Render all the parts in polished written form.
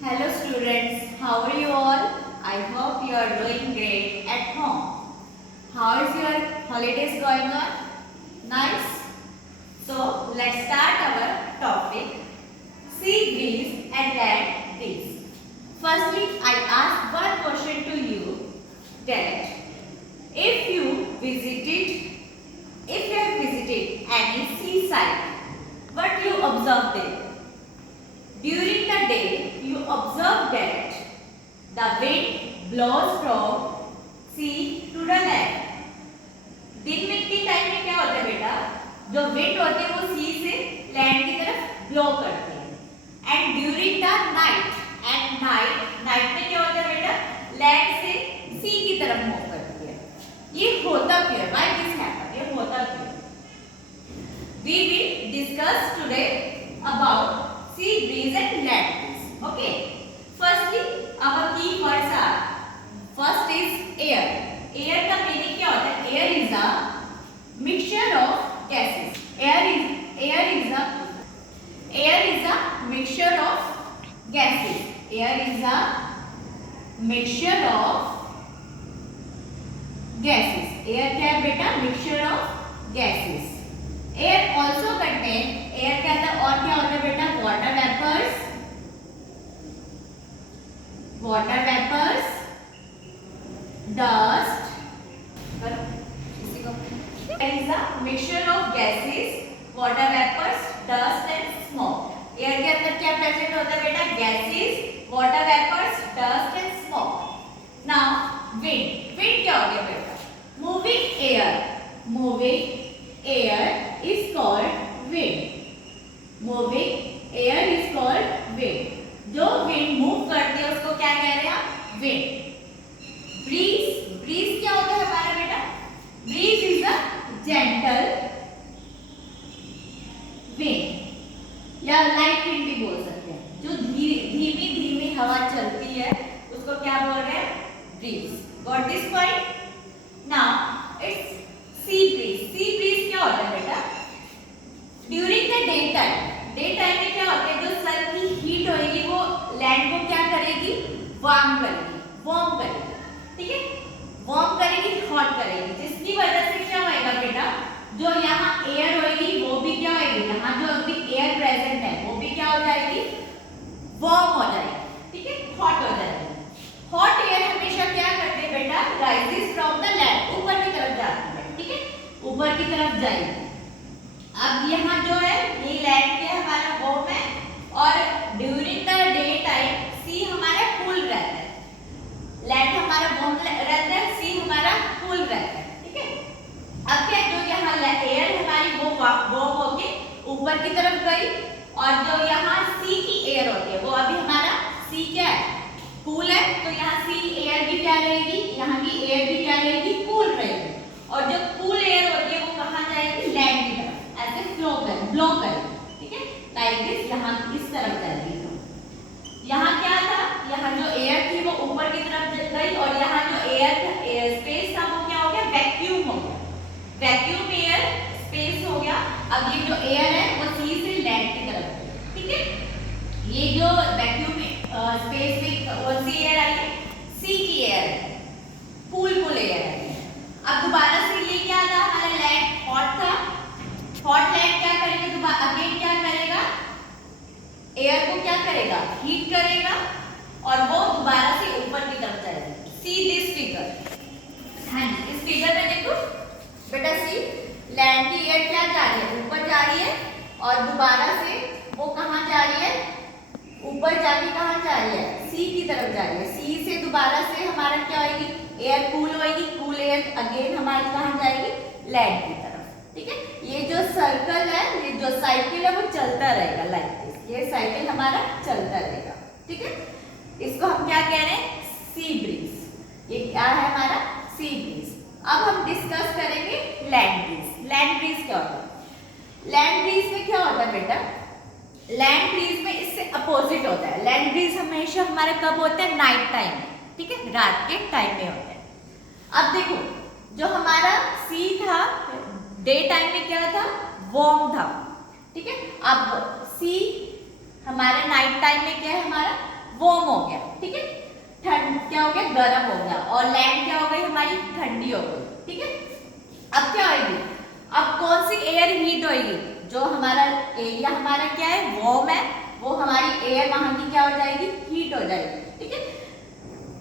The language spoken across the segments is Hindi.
Hello students, how are you all? I hope you are doing great at home. How is your holidays going on? Nice. So let's start our topic, sea breeze and land breeze. Firstly, I ask one question to you that if you have visited any seaside, what you observe there? During the day, you observe that the wind blows from sea to the land. दिन में के टाइम में क्या होता है बेटा? जो विंड होती है वो सी से लैंड की तरफ ब्लो करती है. एंड ड्यूरिंग द नाइट में क्या होता है बेटा? लैंड से सी की तरफ मूव करती है. ये होता क्यों है? Why this happen? ये होता क्यों? We will discuss today about sea breeze and land breeze. Okay. Firstly, our key words are, first is air. Air का meaning क्या होता है? Air is a mixture of gases. Air is a mixture of gases. Air is a mixture of gases. Air क्या है बेटा? Mixture of gases. Air also contain, air के अंदर और क्या होता है बेटा? Water vapors, dust. Air is a mixture of gases, water vapors, dust and smoke. Air के अंदर क्या present होता है बेटा? Gases, water vapors, dust and smoke. Now wind. Wind क्या हो गया बेटा? Moving air is called wind. Moving air is called wind. जो wind move करती है उसको क्या कह रहे हैं आप? Wind. Breeze क्या होता है हमारा बेटा? Breeze is a gentle wind या light wind भी बोल सकते हैं. जो धीमी हवा चलती है उसको क्या बोल रहे हैं? Breeze. Got this point? Now it's sea breeze. Sea breeze क्या होता है बेटा? ड्यूरिंग द डे टाइम में क्या होता है? जो सन की हीट होगी वो लैंड को क्या करेगी? वार्म करेगी. ठीक है? वार्म करेगी, हॉट करेगी, जिसकी वजह से क्या होएगा बेटा? जो यहाँ एयर होगी वो भी क्या होगी? यहाँ जो अभी एयर प्रेजेंट है वो भी क्या हो जाएगी? वार्म हो जाएगी. ठीक है? हॉट हो जाएगी. हॉट एयर हमेशा क्या करते हैं बेटा? राइजेस फ्रॉम द लैंड, ऊपर की तरफ जाती है. ठीक है? ऊपर की तरफ जाएगी. अब यहाँ जो है ये लैंड के हमारा होम है और ड्यूरिंग द डे टाइम सी हमारा कूल रहता है. लैंड हमारा वार्म रहता है, सी हमारा कूल रहता है. ठीक है? अब क्या, जो यहाँ एयर हमारी वो वार्म होके ऊपर की तरफ गई और जो यहाँ सी की एयर होती है वो अभी हमारा सी क्या है? कूल है. तो यहाँ सी एयर भी क्या रहेगी? यहाँ की एयर भी क्या रहेगी? कूल रहेगी. और जो कूल एयर होती है वो कहाँ जाएगी? लैंड की तरफ ऐसे ब्लो करेगी. ठीक है? Like this. यहाँ इस तरफ जाएगी. यहाँ क्या था? यहाँ जो एयर थी वो ऊपर की तरफ गई और यहाँ जो एयर स्पेस था वो क्या हो गया? वैक्यूम हो गया. वैक्यूम एयर स्पेस हो गया. अब ये जो एयर है वो सी से लैंड की तरफ गई. ठीक है? ये जो वैक्यूम स्पेस में कौन सी एयर आई है? सी की एयर है, कूल एयर है. अब दोबारा से ये क्या था? हमारा लैंड हॉट था. हॉट लैंड क्या करेगा? अगेन क्या करेगा? एयर को क्या करेगा? हीट करेगा और वो दोबारा से ऊपर की तरफ जाएगी. See this figure. हाँ जी, इस फिगर में देखो बेटा, सी लैंड की एयर क्या जा रही है? ऊपर जा रही है और दोबारा से वो कहाँ जा रही है? ऊपर जाके कहाँ जा रही है? सी की तरफ जा रही है. सी से दोबारा से हमारा क्या होगी? एयर कूल होगी. कूल एयर अगेन हमारी कहाँ जाएगी? लैंड की तरफ. ठीक है? ये जो सर्कल है, ये जो साइकिल है वो चलता रहेगा लाइक दिस. ये साइकिल हमारा चलता रहेगा. ठीक है? इसको हम क्या कह रहे हैं? Sea breeze. ये क्या है हमारा? Sea breeze. अब हम डिस्कस करेंगे लैंड ब्रीज. लैंड ब्रीज क्या होता है? लैंड ब्रीज में क्या होता है बेटा? लैंड ब्रीज में इससे अपोजिट होता है. लैंड ब्रीज हमेशा हमारे कब होते हैं? नाइट टाइम में. ठीक है? रात के टाइम में होते हैं. अब देखो, जो हमारा सी था डे टाइम में क्या था? वार्म था. ठीक है? अब सी हमारे नाइट टाइम में क्या है? हमारा वार्म हो गया, ठीक है, ठंड क्या हो गया, गर्म हो गया, और लैंड क्या हो गई हमारी, ठंडी हो गई, ठीक है। अब क्या होगी, अब कौन सी एयर हीट होगी, जो हमारा एरिया हमारा क्या है, वार्म है, वो हमारी एयर वहां की क्या हो जाएगी, हीट हो जाएगी, ठीक है,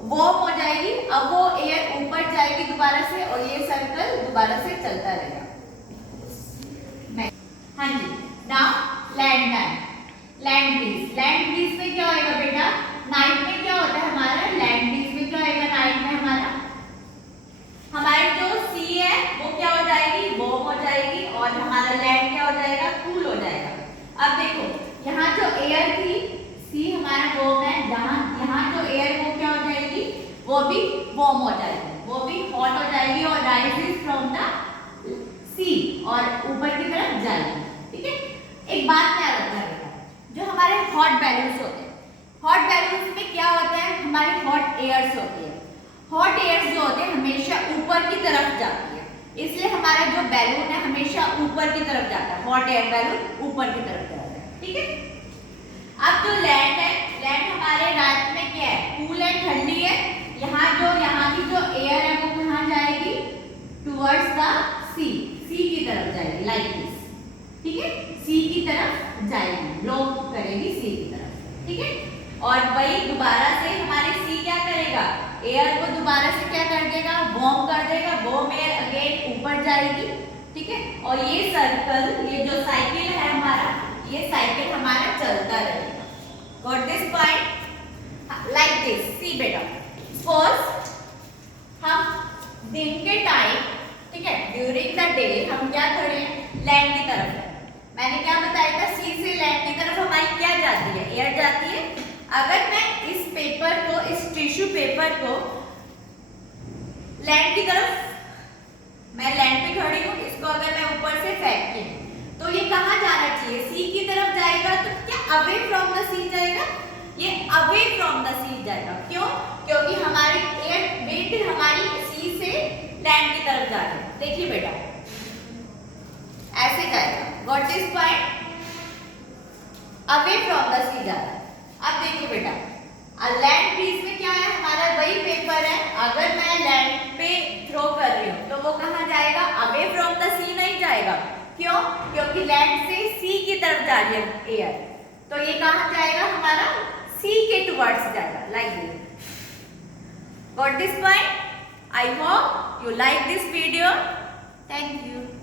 वार्म हो जाएगी। अब वो एयर ऊपर जाएगी दोबारा से, और ये सर्कल दोबारा से चलता रहेगा। हाँ जी, नाउ लैंड ब्रीज में क्या होएगा बेटा, नाइट में क्या होता है हमारा, लैंड ब्रीज में क्या होएगा, नाइट में हमारी जो सी है वो क्या हो जाएगी, वार्म हो जाएगी, और हमारा लैंड क्या हो जाएगा, कूल हो जाएगा। अब देखो यहाँ जो एयर थी, सी हमारा वार्म है, यहाँ जो एयर वो क्या हो जाएगी, वो भी वार्म हो जाएगी, वो भी हॉट हो जाएगी, और राइजेस फ्रॉम द सी, और ऊपर की तरफ जाएगी, ठीक है। एक बात क्या रखना बेटा, जो हमारे हॉट बैलून्स होते हैं, हॉट बैलून्स में क्या होता है, हमारी हॉट एयर्स होती है, हॉट एयर्स जो होते हैं हमेशा ऊपर की तरफ जाती है, इसलिए हमारा जो बैलून है हमेशा ऊपर की तरफ जाता है, हॉट एयर बैलून ऊपर की तरफ जाता है, ठीक है। अब जो लैंड है, लैंड हमारे रात में क्या है, कूल है, ठंडी है, यहाँ की जो एयर है वो कहाँ जाएगी, टुवर्ड्स द सी, सी की तरफ जाएगी, लाइक दिस, ठीक है, सी की तरफ जाएगी, ब्लो करेगी सी की तरफ, ठीक है। और वही दोबारा से हमारे सी क्या करेगा, एयर को दोबारा से क्या कर देगा, वार्म कर देगा, वार्म एयर अगेन ऊपर जाएगी, ठीक है। और ये सर्कल, ये जो साइकिल है हमारा, ये साइकिल हमारा चलता रहेगा। Got this point, like this, see बेटा, सपोज हम दिन के टाइम, ठीक है, ड्यूरिंग द डे हम क्या खड़े हैं, लैंड की तरफ है, मैंने क्या बताया था, सी से लैंड की तरफ हमारी क्या जाती है, एयर जाती है। अगर मैं इस पेपर को, इस टिश्यू पेपर को लैंड की तरफ, मैं लैंड पे खड़ी हूँ, इसको अगर मैं ऊपर से फेंकती हूँ तो ये कहाँ जाना चाहिए, सी की तरफ जाएगा, तो क्या अवे फ्रॉम द सी जाएगा, ये अवे फ्रॉम द सी जाएगा, क्यों, क्योंकि हमारी एयर विंड हमारी सी से लैंड की तरफ जा रही है, देखिए बेटा ऐसे जाएगा, what is point, away from the sea जा रहा है। अब देखिए बेटा, लैंड ब्रीज में क्या है, हमारा वही पेपर है, अगर मैं लैंड पे थ्रो कर रही हूँ तो वो कहाँ जाएगा, अवे फ्रॉम द सी नहीं जाएगा, क्यों, क्योंकि लैंड से सी की तरफ जा रही है एयर, तो ये कहाँ जाएगा, हमारा सी के टुवर्ड्स जाएगा, like this. Got this point, I hope you like this video, thank you.